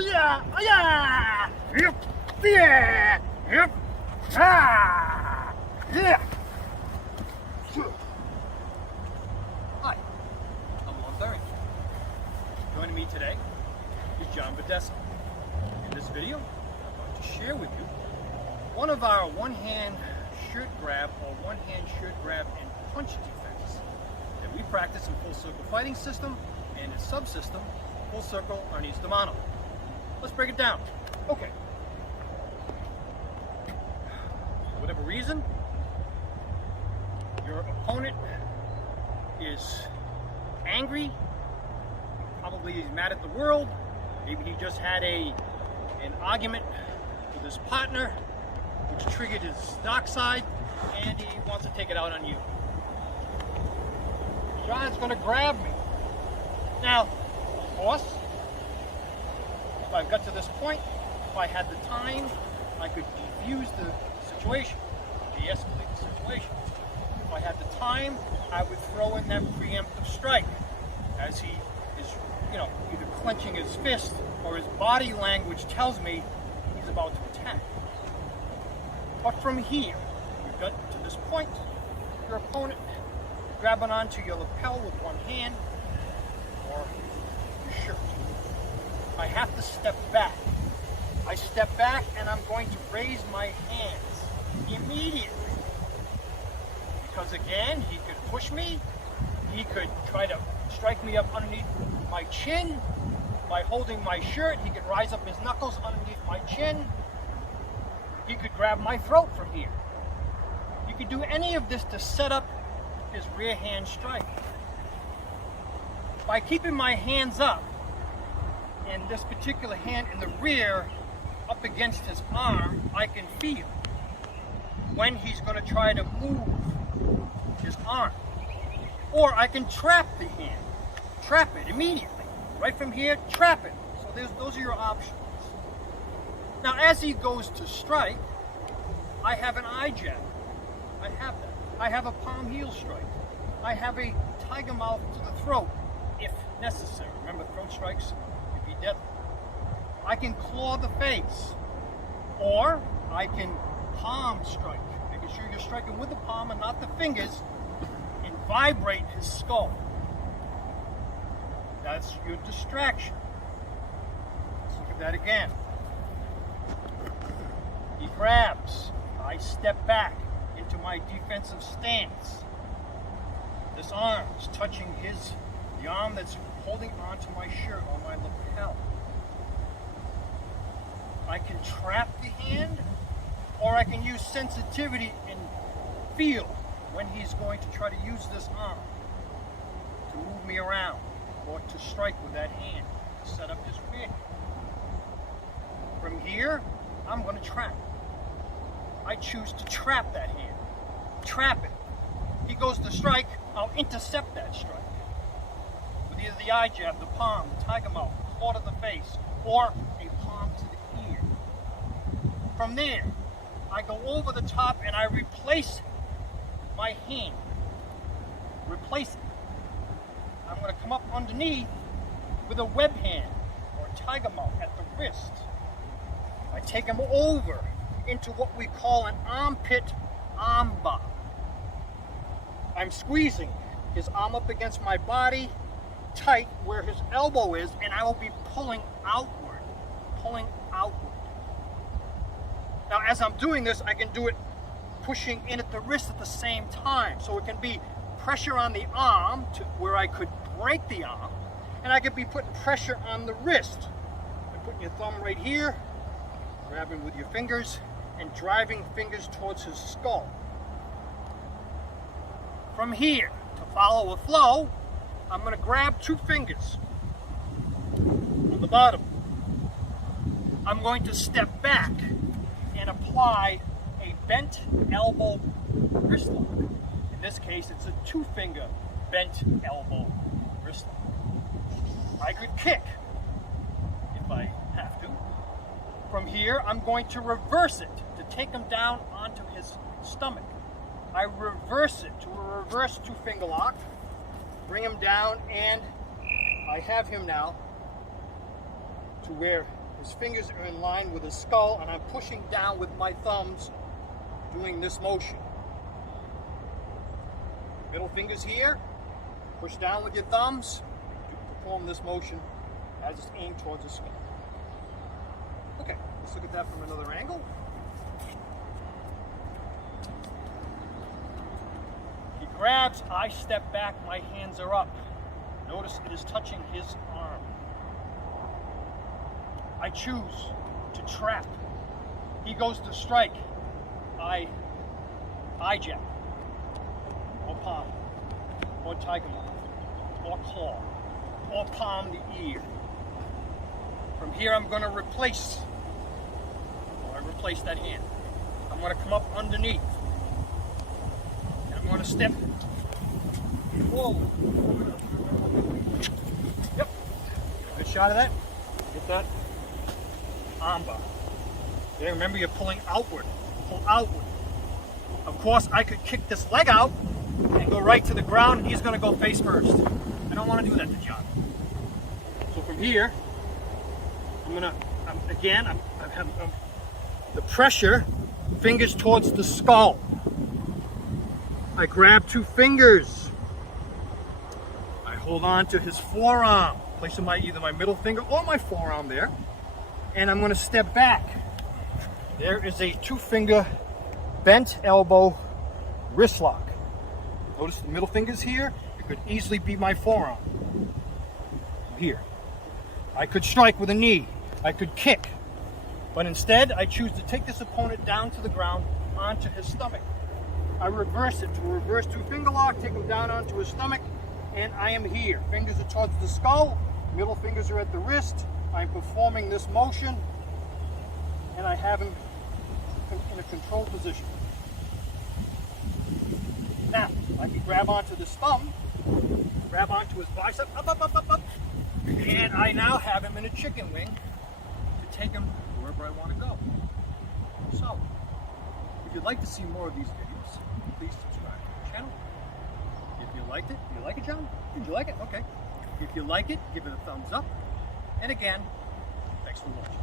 Yeah, yeah, yep, yeah, yep, ah, yeah. Hi, I'm Lon Berry. Joining me today is John Badessa. In this video, I'm going to share with you one of our one-hand shirt grab or one-hand shirt grab and punch defense that we practice in Full Circle Fighting System and its subsystem, Full Circle Arnis. Let's break it down. Okay. For whatever reason, your opponent is angry. Probably he's mad at the world. Maybe he just had an argument with his partner, which triggered his dark side, and he wants to take it out on you. John's going to grab me. Now, of course, if I got to this point, if I had the time, I could defuse the situation, de-escalate the situation. If I had the time, I would throw in that preemptive strike as he is, either clenching his fist or his body language tells me he's about to attack. But from here, we've got to this point, your opponent grabbing onto your lapel with one hand or your shirt. I have to step back. I step back and I'm going to raise my hands immediately. Because again, he could push me. He could try to strike me up underneath my chin by holding my shirt. He could rise up his knuckles underneath my chin. He could grab my throat from here. He could do any of this to set up his rear hand strike. By keeping my hands up, and this particular hand in the rear up against his arm, I can feel when he's going to try to move his arm. Or I can trap the hand. Trap it immediately. Right from here, trap it. So those are your options. Now as he goes to strike, I have an eye jab. I have that. I have a palm heel strike. I have a tiger mouth to the throat, if necessary. Remember, throat strikes can be deadly. I can claw the face, or I can palm strike, making sure you're striking with the palm and not the fingers, and vibrate his skull. That's your distraction. Let's look at that again. He grabs. I step back into my defensive stance. This arm is touching the arm that's holding onto my shirt or my lapel. I can trap the hand, or I can use sensitivity and feel when he's going to try to use this arm to move me around or to strike with that hand to set up his rear. From here, I'm going to trap. I choose to trap that hand. Trap it. He goes to strike, I'll intercept that strike. With either the eye jab, the palm, the tiger mouth, claw to the face, or a palm to the ear. From there, I go over the top and I replace my hand. Replace it. I'm going to come up underneath with a web hand or tiger mouth at the wrist. I take him over into what we call an armpit arm bar. I'm squeezing his arm up against my body, tight where his elbow is, and I will be pulling outward, pulling outward. Now as I'm doing this, I can do it pushing in at the wrist at the same time. So it can be pressure on the arm to where I could break the arm, and I could be putting pressure on the wrist. And putting your thumb right here, grabbing with your fingers, and driving fingers towards his skull. From here, to follow a flow, I'm going to grab two fingers on the bottom. I'm going to step back and apply a bent elbow wrist lock. In this case, it's a two-finger bent elbow wrist lock. I could kick if I have to. From here, I'm going to reverse it to take him down onto his stomach. I reverse it to a reverse two-finger lock, bring him down, and I have him now to where His fingers are in line with his skull, and I'm pushing down with my thumbs, doing this motion. Middle fingers here, push down with your thumbs, perform this motion as it's aimed towards the skull. Okay, let's look at that from another angle. He grabs, I step back, my hands are up. Notice it is touching his arm. I choose to trap. He goes to strike. I jab, or palm, or tiger mouth, or claw, or palm the ear. From here I'm going to replace that hand. I'm going to come up underneath. And I'm going to step forward. Yep. Good shot of that. Get that arm bar. Okay, remember you're pulling outward. Pull outward. Of course, I could kick this leg out and go right to the ground, and he's going to go face first. I don't want to do that to John. So from here, the pressure, fingers towards the skull. I grab two fingers. I hold on to his forearm, placing either my middle finger or my forearm there, and I'm going to step back. There is a two-finger bent elbow wrist lock. Notice the middle finger's here. It could easily be my forearm. Here. I could strike with a knee. I could kick. But instead, I choose to take this opponent down to the ground onto his stomach. I reverse it to a reverse two-finger lock, take him down onto his stomach, and I am here. Fingers are towards the skull, middle fingers are at the wrist. I'm performing this motion, and I have him in a controlled position. Now, I can grab onto this thumb, grab onto his bicep, up, and I now have him in a chicken wing to take him wherever I want to go. So, if you'd like to see more of these videos, please subscribe to the channel. If you liked it, you like it, John? Did you like it? Okay. If you like it, give it a thumbs up. And again, thanks for watching.